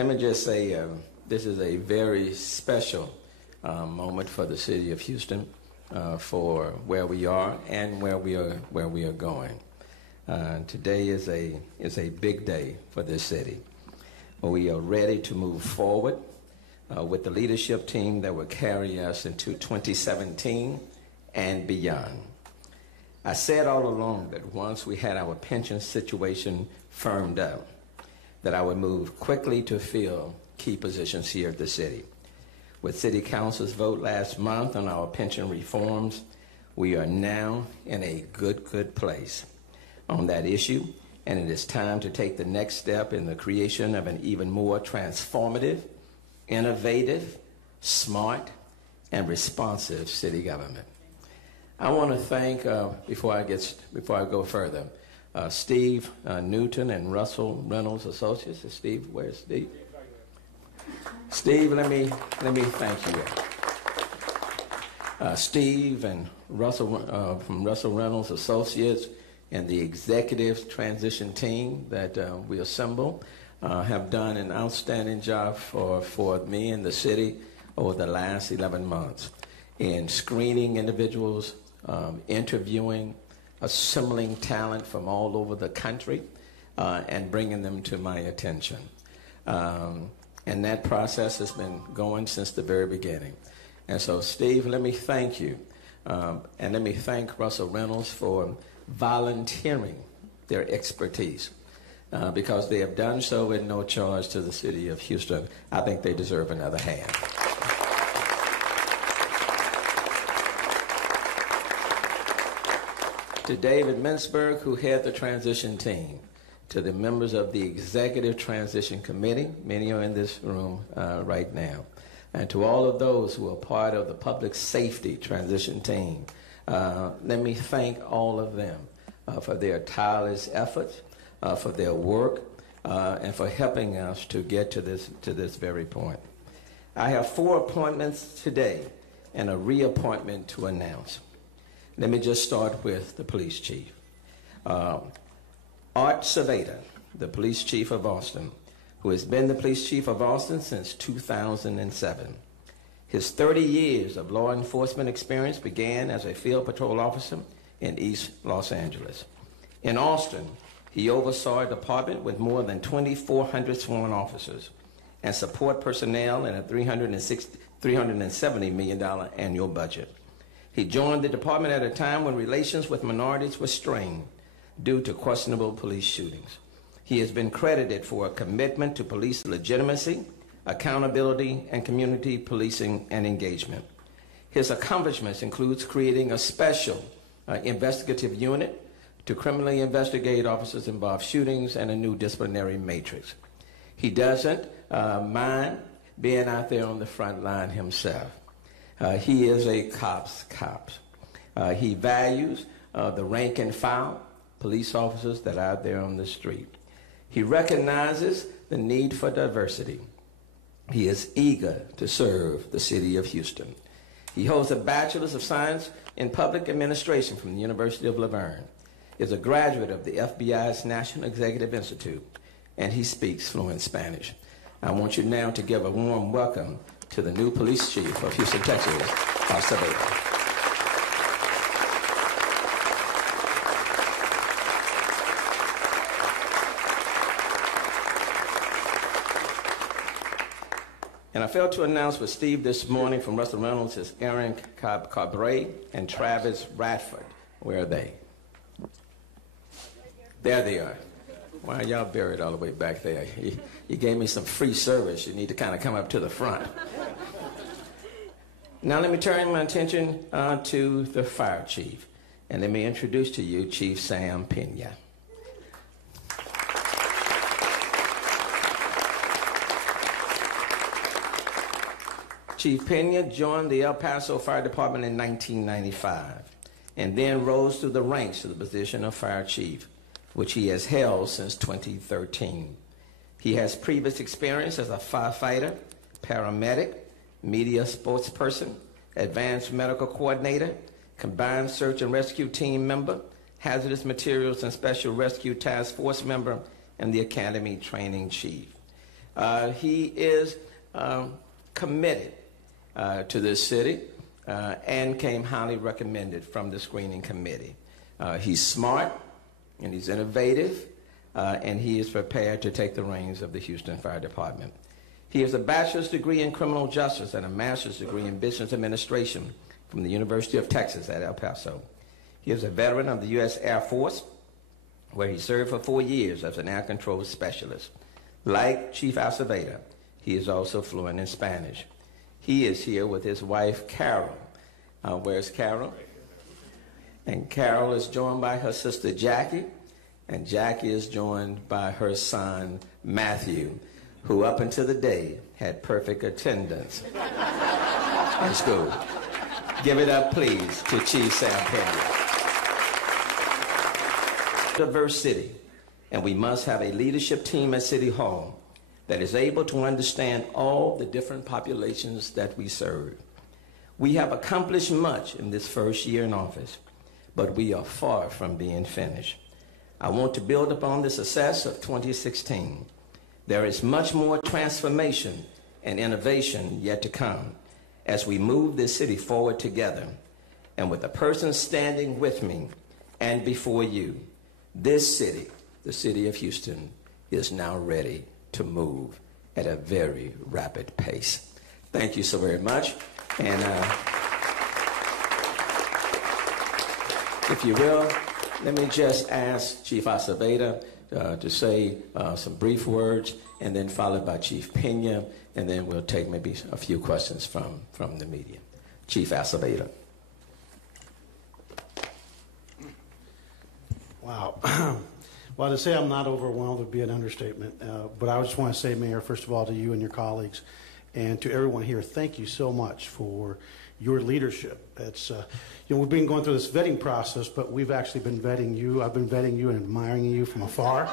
Let me just say this is a very special moment for the city of Houston, for where we are and where we are going. Today is a big day for this city. We are ready to move forward with the leadership team that will carry us into 2017 and beyond. I said all along that once we had our pension situation firmed up, that I would move quickly to fill key positions here at the city. With City Council's vote last month on our pension reforms, we are now in a good place on that issue, and it is time to take the next step in the creation of an even more transformative, innovative, smart, and responsive city government. I want to thank, before I go further, Steve Newton and Russell Reynolds Associates. Steve, where's Steve? Steve, let me thank you. Steve and Russell from Russell Reynolds Associates and the executive transition team that we assemble have done an outstanding job for me and the city over the last 11 months in screening individuals, interviewing, assembling talent from all over the country, and bringing them to my attention. And that process has been going since the very beginning. And so, Steve, let me thank you. And let me thank Russell Reynolds for volunteering their expertise, because they have done so at no charge to the city of Houston. I think they deserve another hand. To David Mintzberg, who head the transition team, to the members of the Executive Transition Committee, many are in this room right now, and to all of those who are part of the Public Safety Transition Team, let me thank all of them for their tireless efforts, for their work, and for helping us to get to this very point. I have 4 appointments today and a reappointment to announce. Let me just start with the police chief. Art Saveda, the police chief of Austin, who has been the police chief of Austin since 2007. His 30 years of law enforcement experience began as a field patrol officer in East Los Angeles. In Austin, he oversaw a department with more than 2,400 sworn officers and support personnel in a $370 million annual budget. He joined the department at a time when relations with minorities were strained due to questionable police shootings. He has been credited for a commitment to police legitimacy, accountability, and community policing and engagement. His accomplishments includes creating a special investigative unit to criminally investigate officers involved shootings and a new disciplinary matrix. He doesn't mind being out there on the front line himself. He is a cop's cop. He values the rank and file police officers that are out there on the street. He recognizes the need for diversity. He is eager to serve the city of Houston. He holds a Bachelor's of Science in Public Administration from the University of La Verne, is a graduate of the FBI's National Executive Institute, and he speaks fluent Spanish. I want you now to give a warm welcome to the new police chief of Houston, Texas, Art Saveda. And I failed to announce with Steve this morning from Russell Reynolds is Aaron Cabre and Travis Radford. Where are they? There they are. Why are y'all buried all the way back there? You gave me some free service. You need to kind of come up to the front. Now let me turn my attention to the fire chief. And let me introduce to you Chief Sam Pena. Chief Pena joined the El Paso Fire Department in 1995 and then rose through the ranks to the position of fire chief, which he has held since 2013. He has previous experience as a firefighter, paramedic, media spokesperson, advanced medical coordinator, combined search and rescue team member, hazardous materials and special rescue task force member, and the academy training chief. He is committed to this city and came highly recommended from the screening committee. He's smart and he's innovative and he is prepared to take the reins of the Houston Fire Department. He has a bachelor's degree in criminal justice and a master's degree in business administration from the University of Texas at El Paso. He is a veteran of the U.S. Air Force, where he served for 4 years as an air control specialist. Like Chief Acevedo, he is also fluent in Spanish. He is here with his wife, Carol. Where's Carol? And Carol is joined by her sister, Jackie, and Jackie is joined by her son, Matthew, who up until the day had perfect attendance in school. Give it up, please, to Chief Sam Pena. Diverse city, and we must have a leadership team at City Hall that is able to understand all the different populations that we serve. We have accomplished much in this first year in office, but we are far from being finished. I want to build upon the success of 2016. There is much more transformation and innovation yet to come as we move this city forward together. And with a person standing with me and before you, this city, the city of Houston, is now ready to move at a very rapid pace. Thank you so very much. And if you will, let me just ask Chief Acevedo to say some brief words, and then followed by Chief Pena, and then we'll take maybe a few questions from the media. Chief Acevedo. Wow. Well, to say I'm not overwhelmed would be an understatement. But I just want to say, Mayor, first of all, to you and your colleagues, and to everyone here, thank you so much for your leadership. It's, we've been going through this vetting process, but we've actually been vetting you. I've been vetting you and admiring you from afar.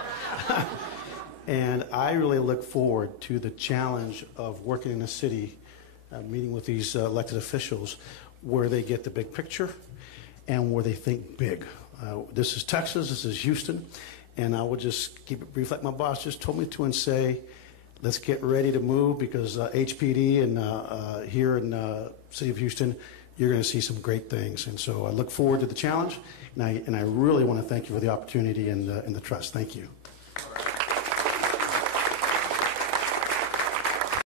And I really look forward to the challenge of working in a city, meeting with these elected officials, where they get the big picture and where they think big. This is Texas, this is Houston, and I will just keep it brief like my boss just told me to and say, let's get ready to move, because HPD and here in the city of Houston, you're going to see some great things. And so I look forward to the challenge, and I really want to thank you for the opportunity and the trust. Thank you.